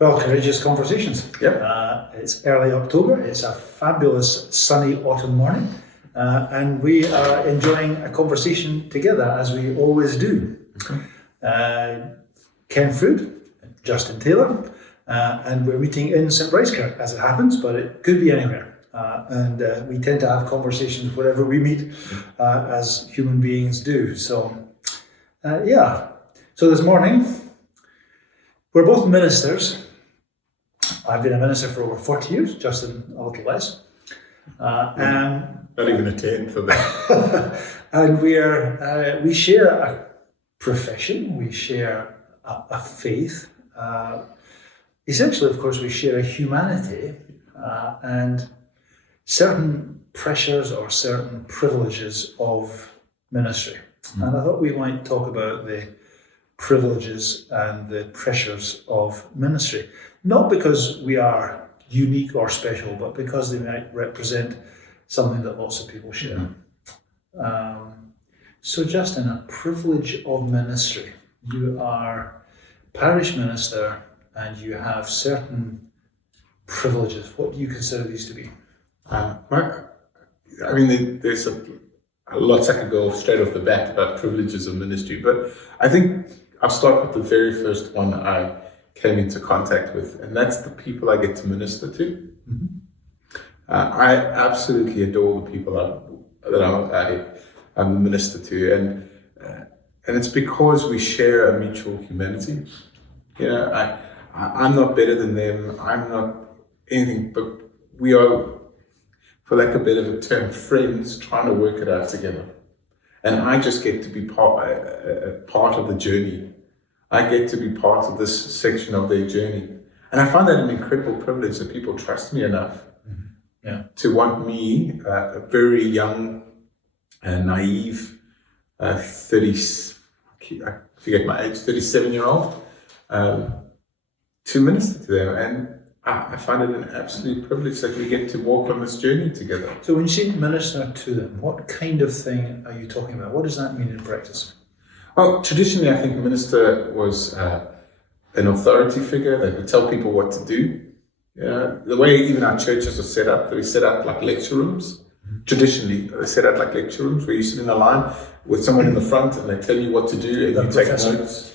Well, Courageous Conversations. Yep. It's early October. It's a fabulous sunny autumn morning. And we are enjoying a conversation together, as we always do. Okay. Ken Frood, Justin Taylor, and we're meeting in St. Brideskirk, as it happens, but it could be anywhere. And we tend to have conversations wherever we meet, as human beings do. So, So this morning, we're both ministers. I've been a minister for over 40 years, Justin a little less. Not even a 10 for that. And we share a profession, we share a faith. Essentially, of course, we share a humanity and certain pressures or certain privileges of ministry. And I thought we might talk about the privileges and the pressures of ministry. Not because we are unique or special, but because they might represent something that lots of people share. So Justin, a privilege of ministry. You are parish minister and you have certain privileges. What do you consider these to be? There's a lot I could go straight off the bat about privileges of ministry, but I think I'll start with the very first one I came into contact with, and that's the people I get to minister to. I absolutely adore the people that I'm a minister to, and it's because we share a mutual humanity. I'm not better than them. I'm not anything, but we are, for lack of a better term, friends trying to work it out together. And I just get to be part of the journey. I get to be part of this section of their journey. And I find that an incredible privilege that people trust me enough to want me, a very young and naive 37-year-old, to minister to them. And I find it an absolute privilege that we get to walk on this journey together. So when you say minister to them, what kind of thing are you talking about? What does that mean in practice? Well, traditionally, I think minister was an authority figure that would tell people what to do. The way even our churches are set up, they set up like lecture rooms. Traditionally, they set up like lecture rooms where you sit in a line with someone in the front and they tell you what to do and you take notes.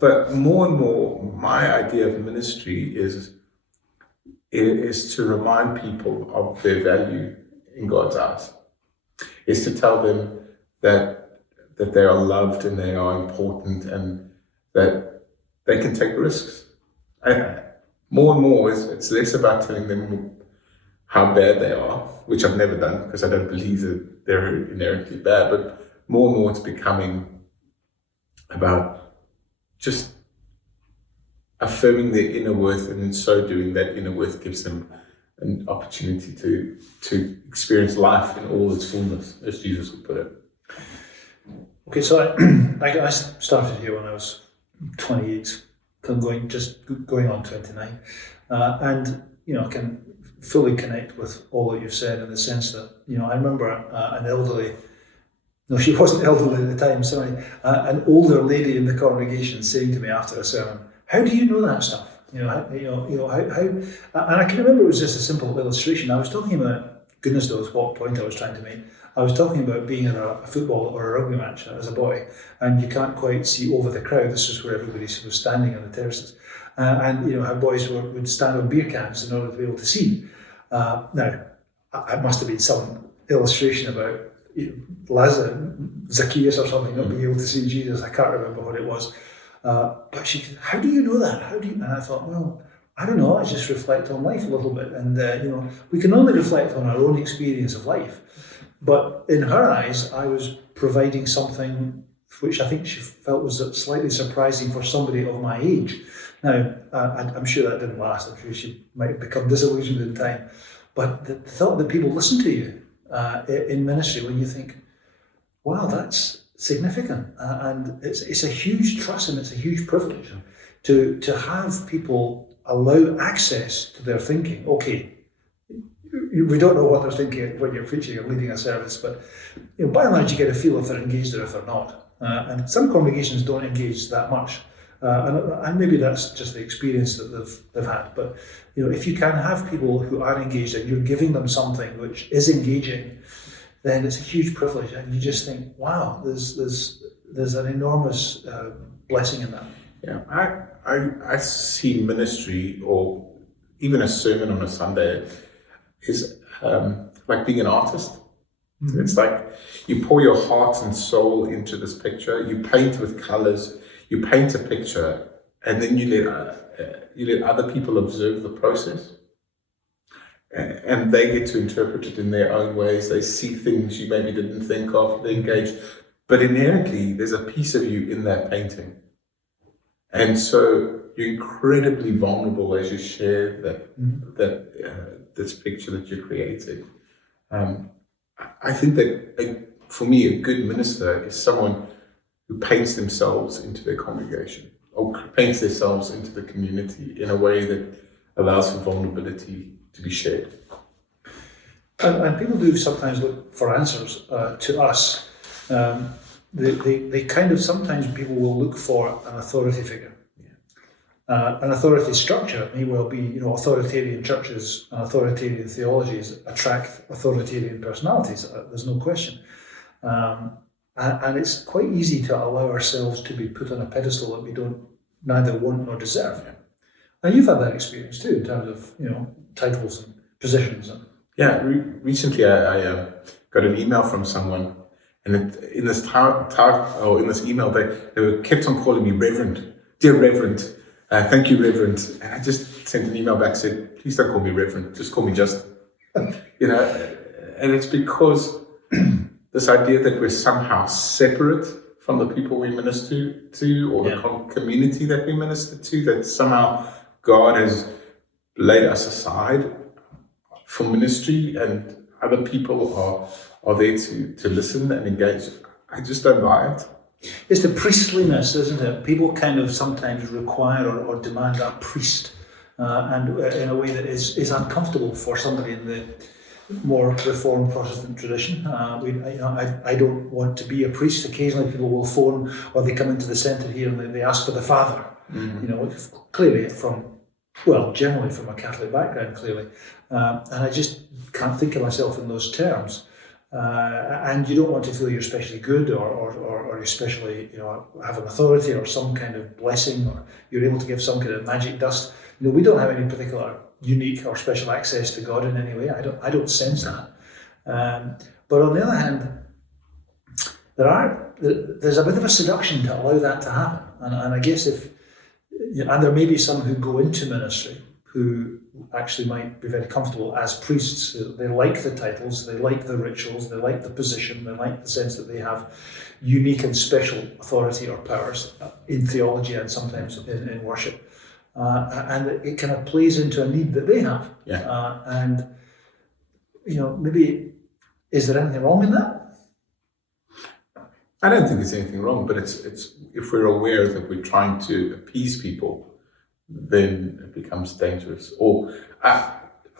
But more and more, my idea of ministry is to remind people of their value in God's eyes. Is to tell them that they are loved and they are important and that they can take risks. More and more, it's less about telling them how bad they are, which I've never done because I don't believe that they're inherently bad, but more and more it's becoming about just affirming their inner worth, and in so doing, that inner worth gives them an opportunity to experience life in all its fullness, as Jesus would put it. Okay, so I started here when I was 28, going on 29, and I can fully connect with all that you've said in the sense that I remember an elderly. No, she wasn't elderly at the time. Sorry, an older lady in the congregation saying to me after a sermon, "How do you know that stuff? How?" And I can remember it was just a simple illustration. I was talking about, goodness knows what point I was trying to make. I was talking about being at a football or a rugby match as a boy, and you can't quite see over the crowd. This is where everybody was standing on the terraces, and how boys would stand on beer cans in order to be able to see. Now, it must have been some illustration about Zacchaeus or something not being able to see Jesus. I can't remember what it was. But she said, "How do you know that? How do you?" And I thought, well, I don't know. I just reflect on life a little bit, and we can only reflect on our own experience of life. But in her eyes, I was providing something which I think she felt was slightly surprising for somebody of my age. Now, I'm sure that didn't last. I'm sure she might have become disillusioned in time. But the thought that people listen to you in ministry, when you think, wow, that's significant. And it's a huge trust and it's a huge privilege to have people allow access to their thinking. Okay, we don't know what they're thinking when you're preaching or leading a service, but by and large you get a feel if they're engaged or if they're not. And some congregations don't engage that much. and maybe that's just the experience that they've had. But if you can have people who are engaged and you're giving them something which is engaging, then it's a huge privilege, and you just think, wow, there's an enormous blessing in that. Yeah, I see ministry, or even a sermon on a Sunday, is like being an artist. Mm-hmm. It's like you pour your heart and soul into this picture. You paint with colors. You paint a picture, and then you let other people observe the process, and they get to interpret it in their own ways. They see things you maybe didn't think of. They engage, but inherently, there's a piece of you in that painting, and so you're incredibly vulnerable as you share this picture that you're creating. I think that for me, a good minister is someone who paints themselves into their congregation, or paints themselves into the community in a way that allows for vulnerability to be shared. And people do sometimes look for answers to us. They kind of, sometimes people will look for an authority figure. An authority structure may well be, authoritarian churches and authoritarian theologies attract authoritarian personalities. There's no question. And it's quite easy to allow ourselves to be put on a pedestal that we don't neither want nor deserve. And you've had that experience too, in terms of titles and positions. Yeah, recently I got an email from someone, and in this email they were kept on calling me Reverend, dear Reverend. Thank you, Reverend. And I just sent an email back, said, please don't call me Reverend, just call me Justin. And it's because this idea that we're somehow separate from the people we minister to, or the community that we minister to, that somehow God has laid us aside for ministry and other people are there to listen and engage. I just don't buy it. It's the priestliness, isn't it? People kind of sometimes require or demand a priest, and in a way that is uncomfortable for somebody in the more Reformed Protestant tradition. I don't want to be a priest. Occasionally people will phone, or they come into the centre here and they ask for the father. Mm-hmm. Clearly generally from a Catholic background, clearly. And I just can't think of myself in those terms. And you don't want to feel you're especially good or especially have an authority or some kind of blessing, or you're able to give some kind of magic dust. We don't have any particular unique or special access to God in any way. I don't sense that. But on the other hand, there's a bit of a seduction to allow that to happen. And I guess and there may be some who go into ministry who actually might be very comfortable as priests. They like the titles, they like the rituals, they like the position, they like the sense that they have unique and special authority or powers in theology and sometimes in worship. And it kind of plays into a need that they have. And maybe, is there anything wrong in that? I don't think there's anything wrong, but it's if we're aware that we're trying to appease people, then it becomes dangerous. Or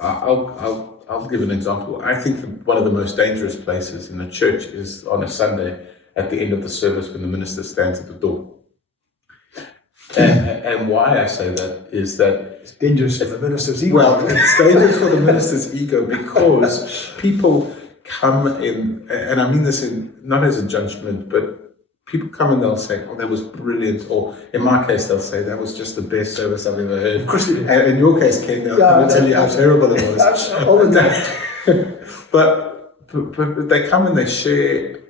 I'll give an example. I think that one of the most dangerous places in the church is on a Sunday at the end of the service when the minister stands at the door. And why I say that is that it's dangerous for the minister's ego. Well, it's dangerous for the minister's ego because people come in, and I mean this not as a judgment, but people come and they'll say, "Oh, that was brilliant," or in my case, they'll say, "That was just the best service I've ever heard." Of course they do. And in your case, Ken, they'll come and tell you how terrible it was. All the time. But they come and they share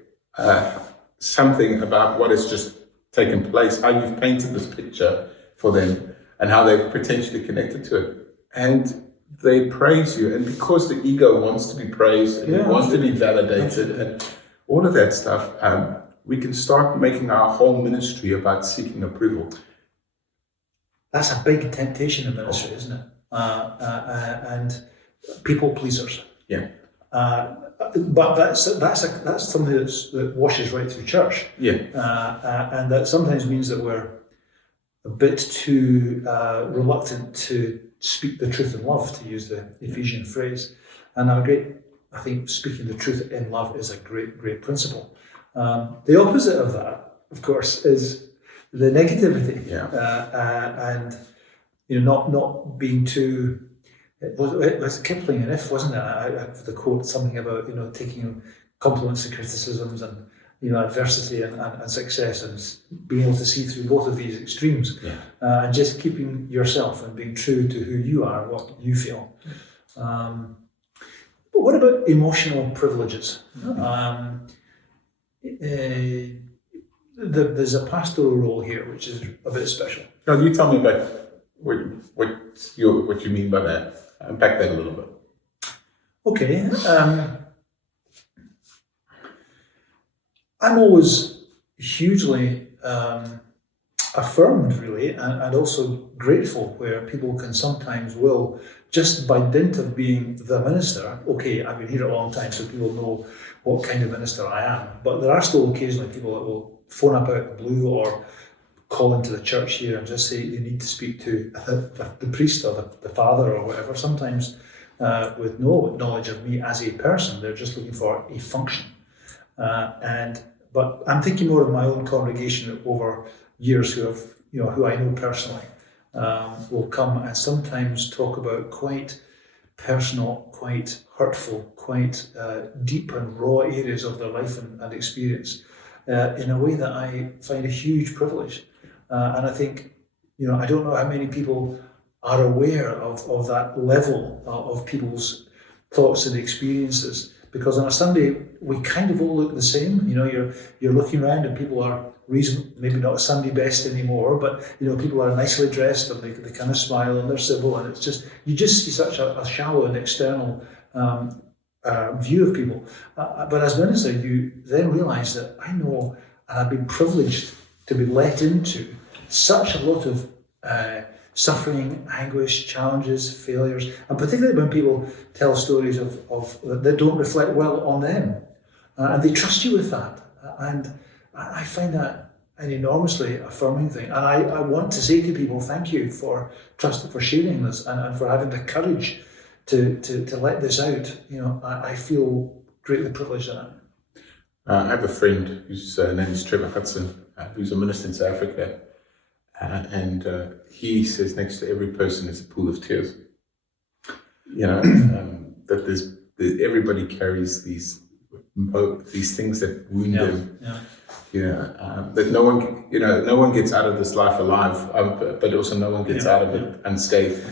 something about what has just taken place, how you've painted this picture for them, and how they've potentially connected to it, and they praise you. And because the ego wants to be praised and it wants to be validated and all of that stuff, we can start making our whole ministry about seeking approval. That's a big temptation in ministry, isn't it? And people pleasers. Yeah. But that's something that washes right through church. Yeah. And that sometimes means that we're a bit too reluctant to speak the truth in love, to use the Ephesian phrase. And I think speaking the truth in love is a great, great principle. The opposite of that, of course, is the negativity, Yeah. And not being too. It was Kipling and If, wasn't it? The quote something about taking compliments and criticisms and adversity and success and being able to see through both of these extremes, and just keeping yourself and being true to who you are, what you feel. But what about emotional privileges? There's a pastoral role here, which is a bit special. Now, you tell me about what you mean by that. Unpack that a little bit. Okay. I'm always hugely affirmed, really, and also grateful where people can sometimes will, just by dint of being the minister. Okay, I've been here a long time, so people know what kind of minister I am. But there are still occasionally people that will phone up out of the blue or call into the church here and just say you need to speak to the priest or the father or whatever, sometimes with no knowledge of me as a person. They're just looking for a function. But I'm thinking more of my own congregation over years who I know personally, will come and sometimes talk about quite personal, quite hurtful, quite deep and raw areas of their life and experience in a way that I find a huge privilege. And I think, I don't know how many people are aware of that level of people's thoughts and experiences, because on a Sunday we kind of all look the same. You're looking around and people are maybe not Sunday best anymore, but people are nicely dressed and they kind of smile and they're civil, and it's just you just see such a shallow and external view of people. But as minister, you then realise that I know, and I've been privileged to be let into such a lot of suffering, anguish, challenges, failures, and particularly when people tell stories of that don't reflect well on them, and they trust you with that, and I find that an enormously affirming thing. And I want to say to people, thank you for sharing this and for having the courage to let this out. I feel greatly privileged in it. I have a friend whose name is Trevor Hudson, who's a minister in South Africa. And he says next to every person is a pool of tears. That everybody carries these things that wound them. That no one gets out of this life alive, but also no one gets out of it unscathed.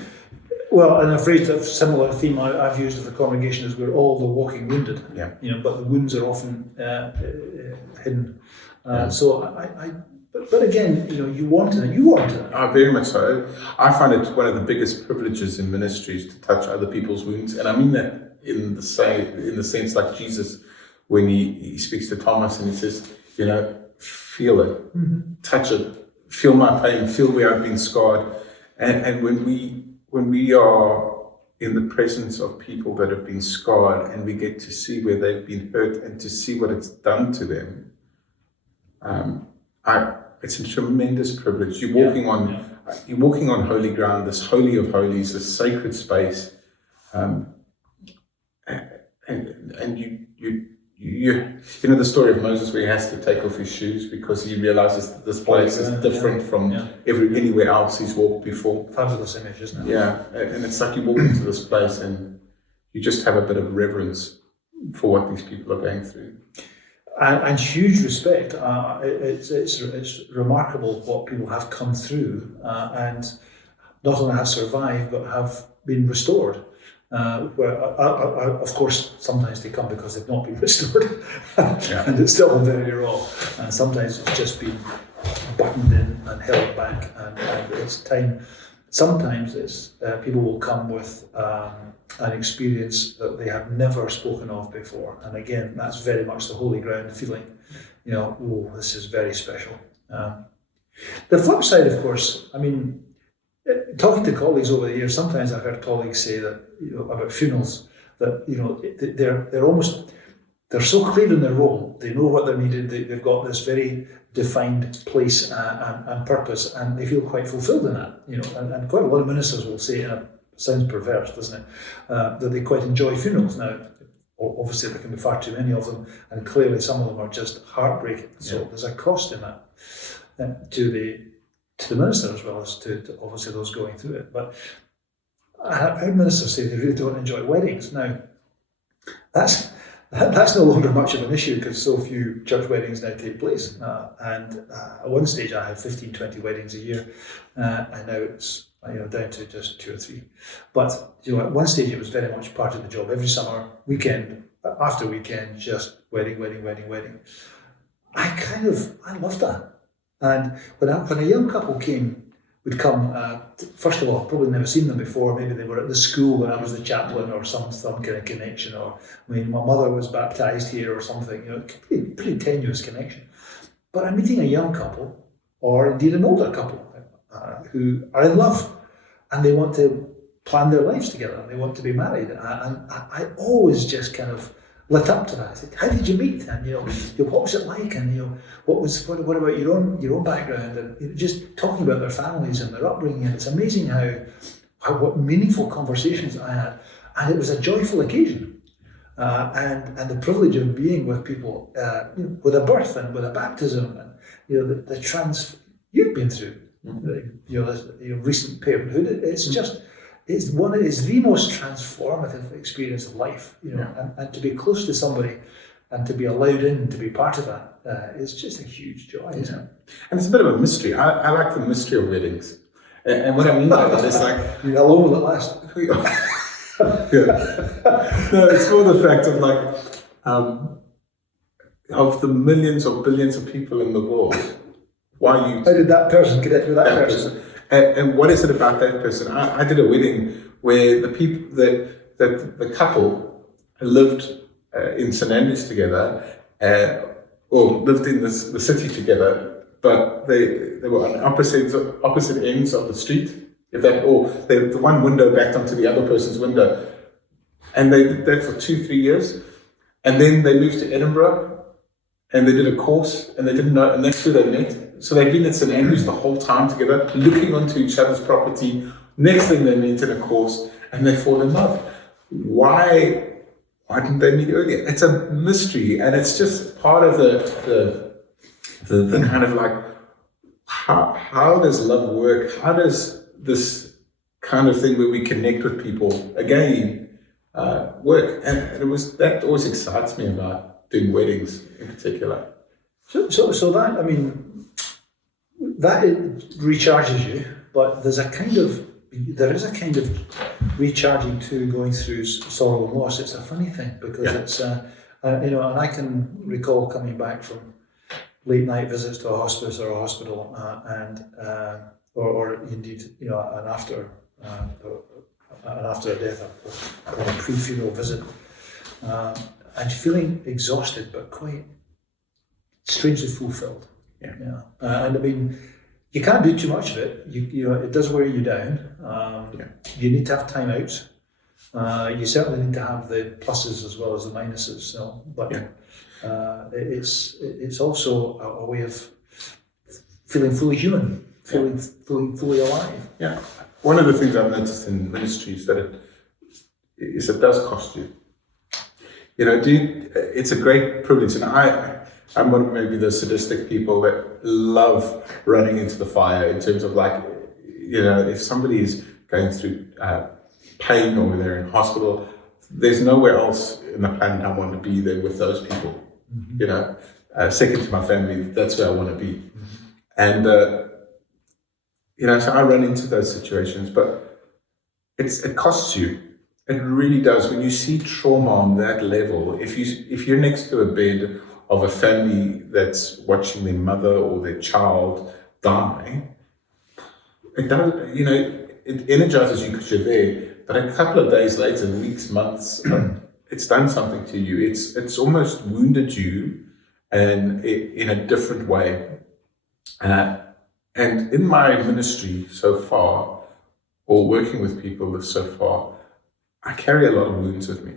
Well, and I'm afraid a similar theme I've used with the congregation is we're all the walking wounded. But the wounds are often hidden. So But again, you want it. Very much so. I find it one of the biggest privileges in ministries to touch other people's wounds, and I mean that in the sense like Jesus, when he speaks to Thomas and he says, feel it, touch it, feel my pain, feel where I've been scarred, and when we are in the presence of people that have been scarred, and we get to see where they've been hurt and to see what it's done to them. It's a tremendous privilege. You're walking on holy ground, this holy of holies, this sacred space, and you the story of Moses where he has to take off his shoes because he realizes that this place is different from anywhere else he's walked before. Fabulous image, isn't it? Yeah, and it's like you walk into this place and you just have a bit of reverence for what these people are going through. And huge respect. It's remarkable what people have come through and not only have survived but have been restored. Of course, sometimes they come because they've not been restored, and it's still very raw. And sometimes it's just been buttoned in and held back, and it's time. Sometimes it's people will come with an experience that they have never spoken of before, and again, that's very much the holy ground feeling. This is very special. The flip side, of course, talking to colleagues over the years, sometimes I've heard colleagues say that about funerals that they're so clear in their role, they know what they're needed, they've got this very defined place and purpose, and they feel quite fulfilled in that. And quite a lot of ministers will say, and it sounds perverse, doesn't it, that they quite enjoy funerals. Now, obviously there can be far too many of them, and clearly some of them are just heartbreaking. So there's a cost in that. to the minister as well as to obviously those going through it. But I heard ministers say they really don't enjoy weddings. Now, that's no longer much of an issue because so few church weddings now take place. And at one stage I had 15, 20 weddings a year, and now it's down to just 2 or 3. But at one stage it was very much part of the job. Every summer, weekend after weekend, just wedding. I loved that. And when a young couple would come, first of all, I've probably never seen them before. Maybe they were at the school when I was the chaplain or some kind of connection. Or my mother was baptised here or something. Pretty tenuous connection. But I'm meeting a young couple, or indeed an older couple, who are in love, and they want to plan their lives together. And they want to be married, and I always just kind of lit up to that. I said, "How did you meet? And what was it like? And what about your own background? And just talking about their families and their upbringing." And it's amazing what meaningful conversations I had, and it was a joyful occasion, and the privilege of being with people with a birth and with a baptism, and the trans you've been through, your recent parenthood. It's the most transformative experience of life, and to be close to somebody and to be allowed in to be part of that is just a huge joy, isn't it? And it's a bit of a mystery. I like the mystery of weddings. And what I mean by that is like... You're alone with it last. No, it's more the fact of of the millions or billions of people in the world, how did that person connect with that person? And what is it about that person? I did a wedding where the couple lived in St Andrews together, or lived in the city together, but they were on opposite ends of the street. The one window backed onto the other person's window, and they did that for 2-3 years, and then they moved to Edinburgh, and they did a course, and they didn't know, and that's where they met. So they've been at St Andrews the whole time together, looking onto each other's property. Next thing they meet in a course, and they fall in love. Why didn't they meet earlier? It's a mystery, and it's just part of the kind of like how does love work? How does this kind of thing where we connect with people again work? And that always excites me about doing weddings in particular. So that, that it recharges you, but there is a kind of recharging too going through sorrow and loss. It's a funny thing because it's and I can recall coming back from late night visits to a hospice or a hospital, or indeed and after a death or a pre-funeral visit, and feeling exhausted but quite strangely fulfilled. And you can't do too much of it. It does wear you down. You need to have time out. You certainly need to have the pluses as well as the minuses. It's also a way of feeling fully human, feeling fully alive. Yeah. One of the things I've noticed in ministry is that it does cost you. It's a great privilege, and I'm one of maybe the sadistic people that love running into the fire in terms of if somebody is going through pain or they're in hospital, there's nowhere else in the planet I want to be than with those people. Mm-hmm. Second to my family, that's where I want to be. Mm-hmm. And, so I run into those situations, but it costs you. It really does. When you see trauma on that level, if you're next to a bed of a family that's watching their mother or their child die, it does, it energizes you because you're there. But a couple of days later, weeks, months, it's done something to you. It's almost wounded you, and in a different way. And in my ministry so far, or working with people so far, I carry a lot of wounds with me.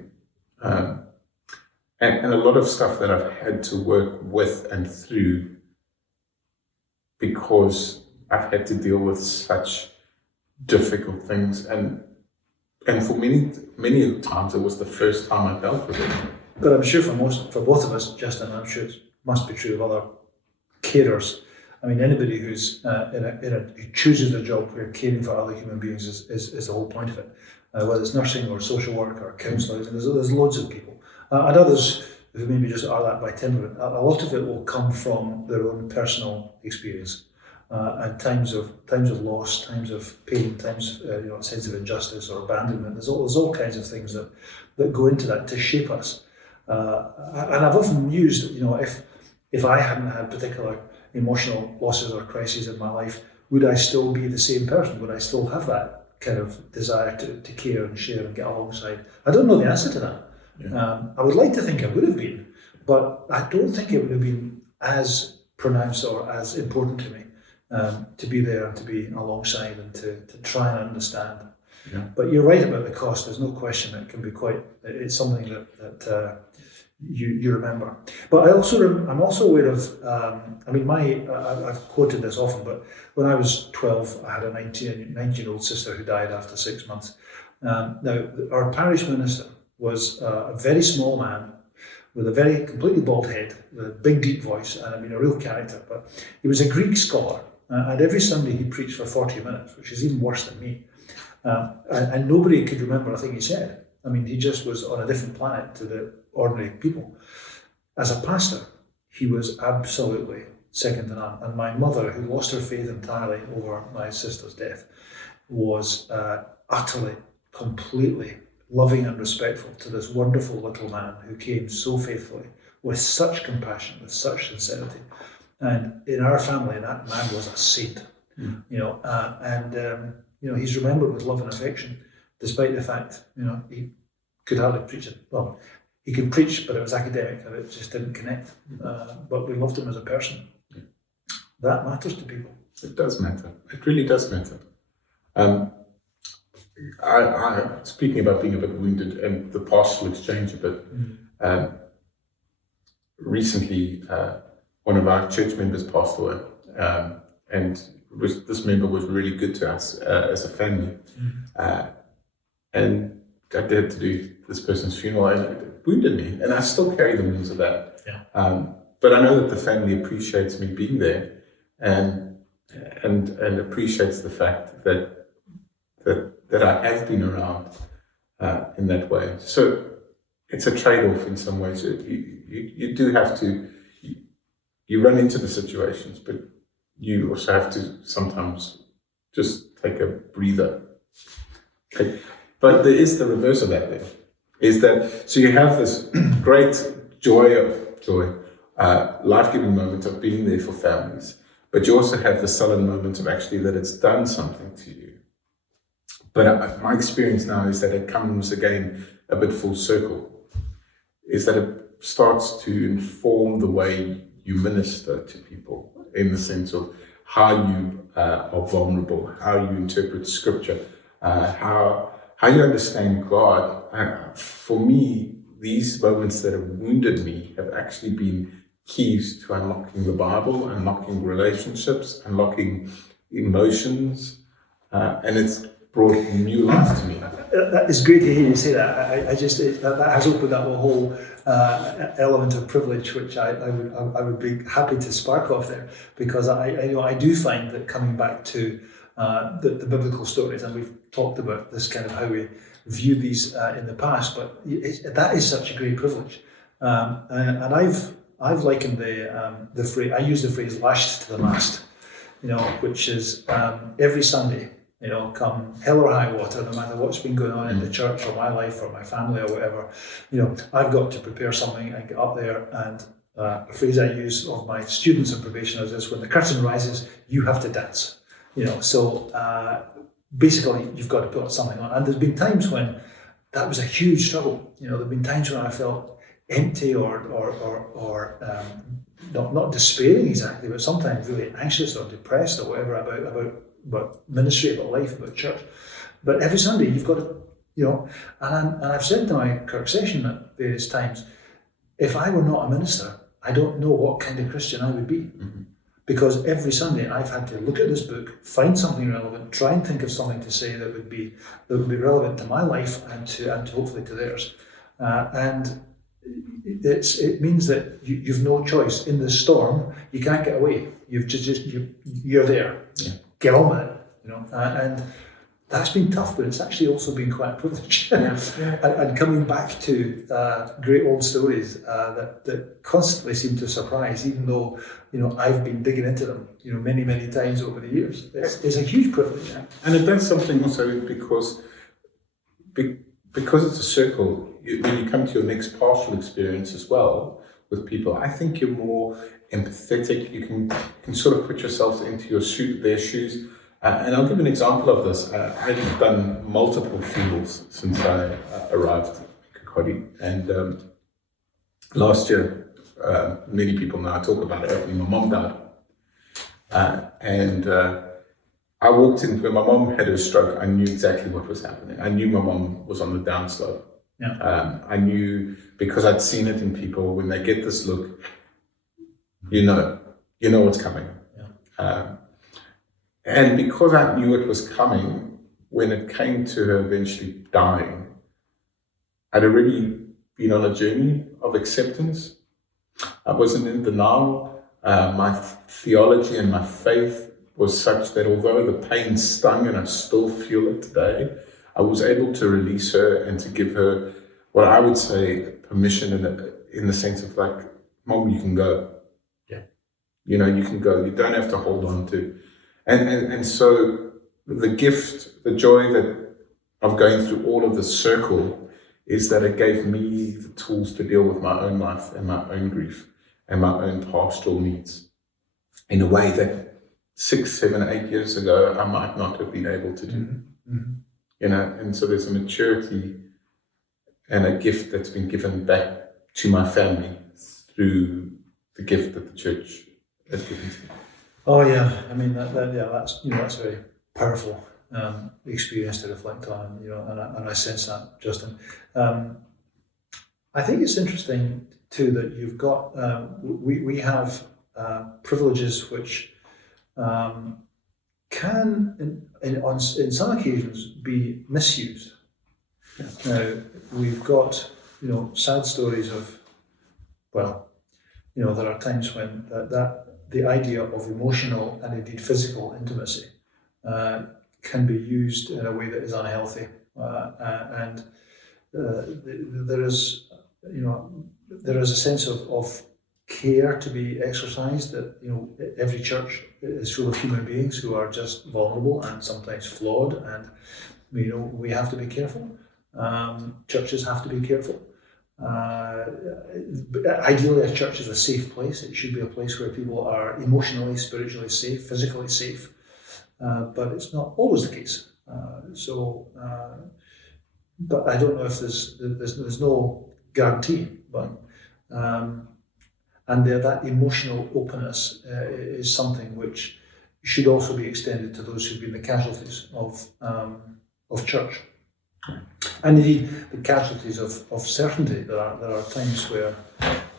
And a lot of stuff that I've had to work with and through because I've had to deal with such difficult things. And for many times it was the first time I dealt with it. But I'm sure for both of us, Justin, I'm sure it must be true of other carers, I mean, anybody who's who chooses a job where caring for other human beings is the whole point of it, whether it's nursing or social work or counselling. There's loads of people, and others who maybe just are that by temperament. A lot of it will come from their own personal experience, and times of loss, times of pain, times a sense of injustice or abandonment. There's all kinds of things that go into that to shape us. And I've often used, if I hadn't had particular emotional losses or crises in my life, would I still be the same person? Would I still have that kind of desire to care and share and get alongside? I don't know the answer to that. Yeah. I would like to think I would have been, but I don't think it would have been as pronounced or as important to me to be there and to be alongside and to try and understand. Yeah. But you're right about the cost. There's no question it can be it's something that you remember. But I'm also aware of, I've quoted this often, but when I was 12, I had a 19-year-old sister who died after 6 months. Now, our parish minister was a very small man with a very completely bald head, with a big deep voice, and a real character. But he was a Greek scholar, and every Sunday he preached for 40 minutes, which is even worse than me. And nobody could remember a thing he said. I mean, he just was on a different planet to the ordinary people. As a pastor, he was absolutely second to none. And my mother, who lost her faith entirely over my sister's death, was utterly, completely loving and respectful to this wonderful little man who came so faithfully, with such compassion, with such sincerity. And in our family, that man was a saint. He's remembered with love and affection, despite the fact, he could hardly preach it. Well, he could preach, but it was academic and it just didn't connect. But we loved him as a person. That matters to people. It does matter. It really does matter. I speaking about being a bit wounded and the pastoral exchange a bit. Recently, one of our church members passed away, and this member was really good to us as a family. And I had to do this person's funeral, and it wounded me, and I still carry the wounds of that. Yeah. But I know that the family appreciates me being there, and appreciates the fact that I have been around in that way. So it's a trade-off in some ways. You do have to. You run into the situations, but you also have to sometimes just take a breather. Okay. But there is the reverse of that then. Is that, so you have this great life-giving moment of being there for families, but you also have the sullen moment of actually that it's done something to you. But my experience now is that it comes again a bit full circle, is that it starts to inform the way you minister to people, in the sense of how you are vulnerable, how you interpret scripture, how you understand God. For me, these moments that have wounded me have actually been keys to unlocking the Bible, unlocking relationships, unlocking emotions, and it's brought new life to me. It's great to hear you say that. That has opened up a whole element of privilege, which I would be happy to spark off there, because I do find that coming back to the biblical stories, and we've talked about this kind of how we view these in the past, but that is such a great privilege, and I've likened the phrase. I use the phrase "lashed to the mast," which is every Sunday. Come hell or high water, no matter what's been going on in the church or my life or my family or whatever, I've got to prepare something and get up there. And a phrase I use of my students and probationers is, when the curtain rises, you have to dance. So basically you've got to put something on. And there's been times when that was a huge struggle. There've been times when I felt empty or not despairing exactly, but sometimes really anxious or depressed or whatever about ministry, about life, about church. But every Sunday you've got to, and I've said to my Kirk session at various times, if I were not a minister, I don't know what kind of Christian I would be. Mm-hmm. Because every Sunday I've had to look at this book, find something relevant, try and think of something to say that would be relevant to my life and to hopefully to theirs. And it means that you've no choice in the storm. You can't get away. You're there. Yeah. Get on with it, and that's been tough, but it's actually also been quite a privilege. And coming back to great old stories that constantly seem to surprise, even though I've been digging into them many times over the years. It's a huge privilege. And it does something also because it's a circle. When you come to your next pastoral experience as well with people, I think you're more empathetic. You can sort of put yourself into their shoes. And I'll give an example of this. I've done multiple funerals since I arrived in Kirkcaldy. And last year, many people now talk about it openly. My mom died. And I walked in, when my mom had her stroke, I knew exactly what was happening. I knew my mom was on the downslope. Yeah. I knew, because I'd seen it in people, when they get this look, you know what's coming. Yeah. And because I knew it was coming, when it came to her eventually dying, I'd already been on a journey of acceptance. I wasn't in denial. My theology and my faith was such that although the pain stung, and I still feel it today, I was able to release her and to give her what I would say permission in the sense of like, Mom, you can go. Yeah. You can go. You don't have to hold on to. And so the gift, the joy of going through all of the circle is that it gave me the tools to deal with my own life and my own grief and my own pastoral needs in a way that 6, 7, 8 years ago I might not have been able to do. Mm-hmm. And so there's a maturity and a gift that's been given back to my family through the gift that the church has given to me. Oh yeah, I mean that's that's a very powerful experience to reflect on, and I sense that, Justin. I think it's interesting too that you've got we have privileges which can in some occasions be misused. Yeah. Now we've got sad stories of, there are times when the idea of emotional and indeed physical intimacy can be used in a way that is unhealthy, and there is a sense of care to be exercised, that every church is full of human beings who are just vulnerable and sometimes flawed, and we have to be careful. Churches have to be careful. Ideally, a church is a safe place. It should be a place where people are emotionally, spiritually safe, physically safe, but it's not always the case. But I don't know if there's no guarantee, but that emotional openness is something which should also be extended to those who've been the casualties of church. And indeed, the casualties of certainty. There are times where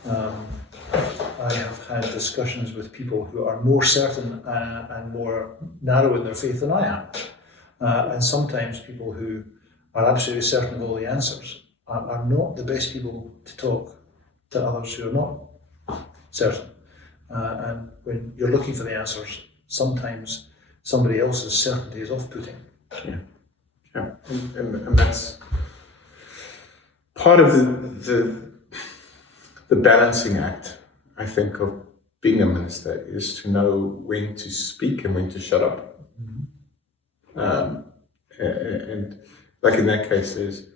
I have had discussions with people who are more certain and more narrow in their faith than I am. And sometimes people who are absolutely certain of all the answers are not the best people to talk to others who are not certain. And when you're looking for the answers, sometimes somebody else's certainty is off-putting. Yeah. Yeah, and that's part of the balancing act, I think, of being a minister, is to know when to speak and when to shut up. Mm-hmm. And like in that case, is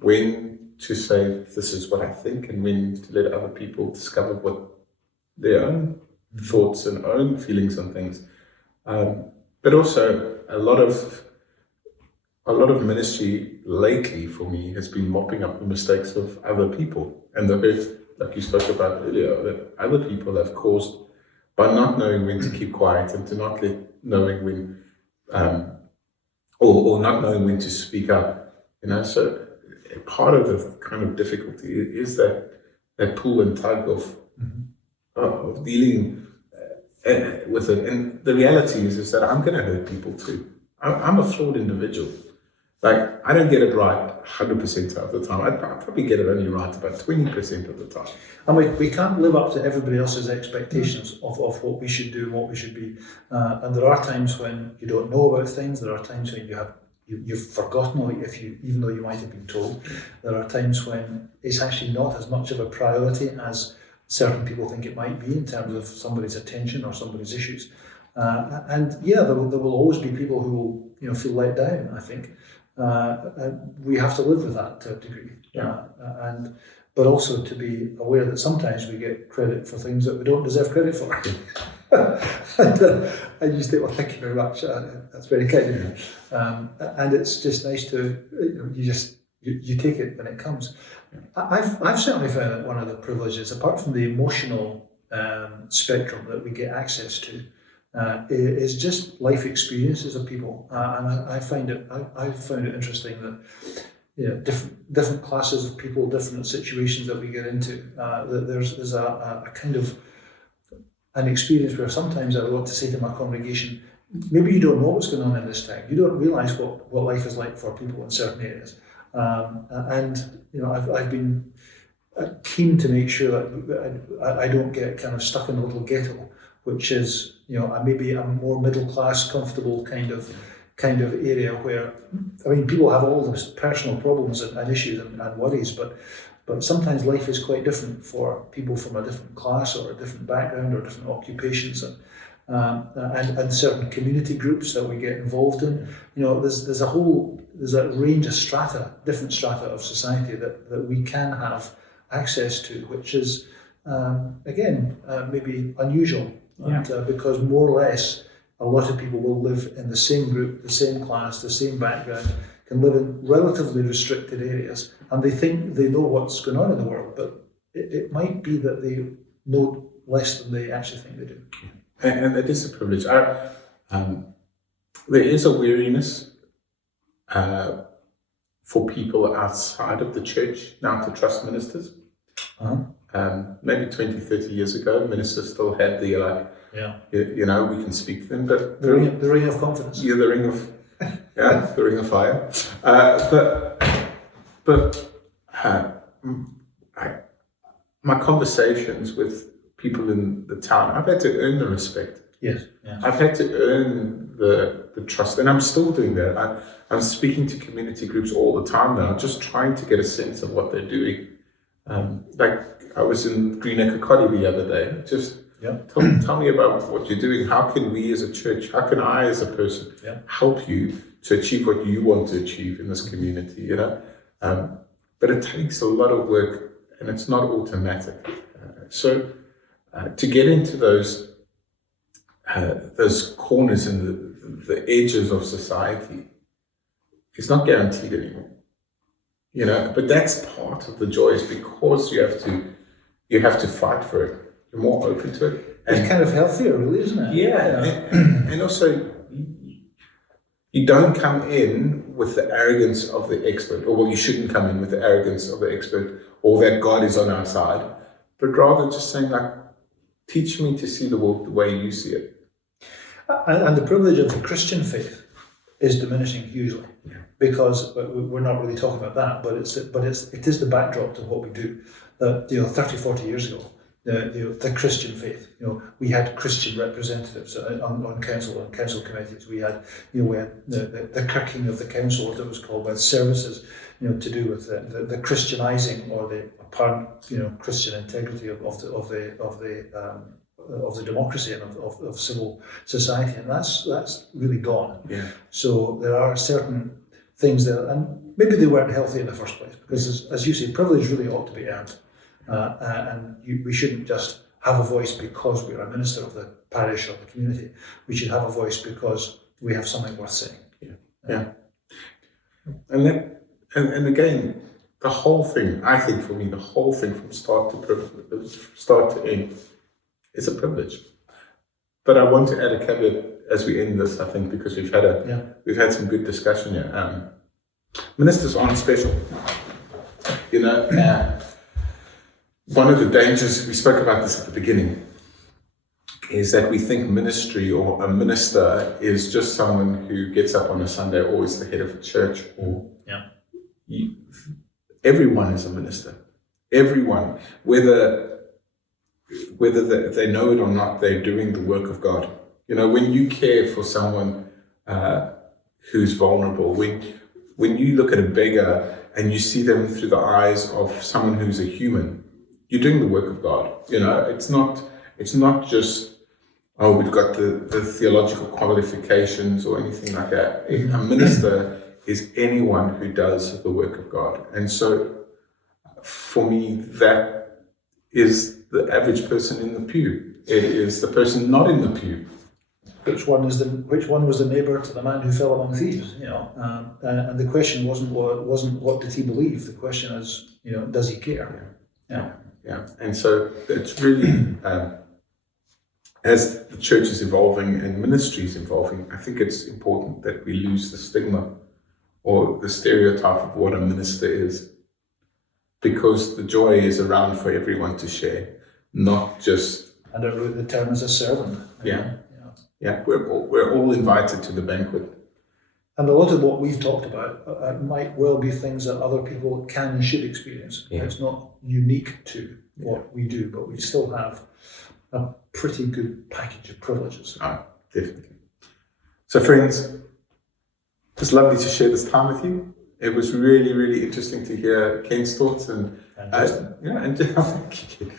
when to say this is what I think, and when to let other people discover what their own thoughts and own feelings on things. But also a lot of ministry lately for me has been mopping up the mistakes of other people, and the hurt, like you spoke about earlier, that other people have caused by not knowing when to keep quiet and to not knowing when, or not knowing when to speak up. So part of the kind of difficulty is that pull and tug of dealing with it. And the reality is that I'm going to hurt people too. I'm a flawed individual. Like, I don't get it right 100% of the time. I probably get it only right about 20% of the time. And we can't live up to everybody else's expectations of what we should do and what we should be. And there are times when you don't know about things. There are times when you've forgotten, even though you might have been told. There are times when it's actually not as much of a priority as certain people think it might be in terms of somebody's attention or somebody's issues. And yeah, there will always be people who will feel let down, I think. And we have to live with that to a degree. Yeah. But also to be aware that sometimes we get credit for things that we don't deserve credit for. And you say, well, thank you very much. That's very kind of you. And it's just nice to, you take it when it comes. I've certainly found that one of the privileges, apart from the emotional spectrum that we get access to, is just life experiences of people, and I found it interesting that different classes of people, different situations that we get into. That there's a kind of an experience where sometimes I would want to say to my congregation, maybe you don't know what's going on in this town. You don't realise what life is like for people in certain areas, and I've been keen to make sure that I don't get kind of stuck in a little ghetto, which is maybe a more middle class, comfortable kind of area where, people have all those personal problems and issues and worries, but sometimes life is quite different for people from a different class or a different background or different occupations and certain community groups that we get involved in. There's a range of different strata of society that we can have access to, which is maybe unusual. Because more or less a lot of people will live in the same group, the same class, the same background, can live in relatively restricted areas, and they think they know what's going on in the world, but it might be that they know less than they actually think they do. And that is a privilege. There is a weariness for people outside of the church now to trust ministers. Maybe 20, 30 years ago, ministers still had the we can speak to them, but the ring of confidence. Yeah, the ring of fire. My conversations with people in the town, I've had to earn the respect. Yes. Yeah. I've had to earn the trust, and I'm still doing that. I'm speaking to community groups all the time now, just trying to get a sense of what they're doing. Like I was in Greenacre College the other day. Just tell me about what you're doing. How can we as a church, how can I as a person help you to achieve what you want to achieve in this community? But it takes a lot of work, and it's not automatic. So to get into those corners and the edges of society, it's not guaranteed anymore. But that's part of the joy, is because you have to fight for it. You're more open to it. It's kind of healthier, really, isn't it? Yeah. And also, you don't come in with the arrogance of the expert, or you shouldn't come in with the arrogance of the expert, or that God is on our side, but rather just saying, like, teach me to see the world the way you see it. And the privilege of the Christian faith is diminishing hugely, because we're not really talking about that, but it is the backdrop to what we do. 30, 40 years ago, the Christian faith. We had Christian representatives on council and council committees. We had the kirking of the council, as it was called, with services to do with the Christianizing or the apparent Christian integrity of the democracy and of civil society, and that's really gone. Yeah. So there are certain things that, and maybe they weren't healthy in the first place, because as you say, privilege really ought to be earned. We shouldn't just have a voice because we're a minister of the parish or the community. We should have a voice because we have something worth saying. And again, the whole thing, I think for me, the whole thing from start to end is a privilege. But I want to add a caveat as we end this, I think, because we've had some good discussion here. Ministers aren't special. One of the dangers, we spoke about this at the beginning, is that we think ministry or a minister is just someone who gets up on a Sunday or is the head of a church. Or everyone is a minister. Everyone, whether they know it or not, they're doing the work of God. You know, when you care for someone who's vulnerable, when you look at a beggar and you see them through the eyes of someone who's a human, you're doing the work of God. You know, it's not just, oh, we've got the theological qualifications or anything like that. A minister is anyone who does the work of God. And so for me, that is the average person in the pew. It is the person not in the pew. Which one was the neighbour to the man who fell among thieves? You know, and the question wasn't what did he believe. The question is, you know, does he care? Yeah. And so it's really, as the church is evolving and ministry is evolving, I think it's important that we lose the stigma or the stereotype of what a minister is, because the joy is around for everyone to share, not just. And the term is a servant. Yeah, we're all invited to the banquet. And a lot of what we've talked about might well be things that other people can and should experience. Yeah. It's not unique to what we do, but we still have a pretty good package of privileges. Definitely. So friends, it's lovely to share this time with you. It was really, really interesting to hear Ken's thoughts and thank you.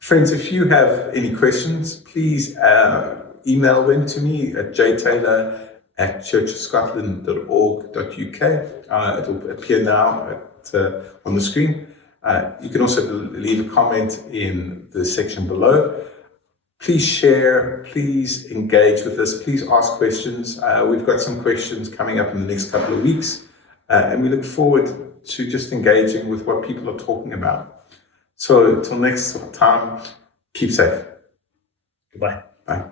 Friends, if you have any questions, please email them to me at jtaylor@churchofscotland.org.uk. It'll appear now on the screen. You can also leave a comment in the section below. Please share, please engage with us, please ask questions. We've got some questions coming up in the next couple of weeks, and we look forward to just engaging with what people are talking about. So until next time, keep safe. Goodbye. Bye.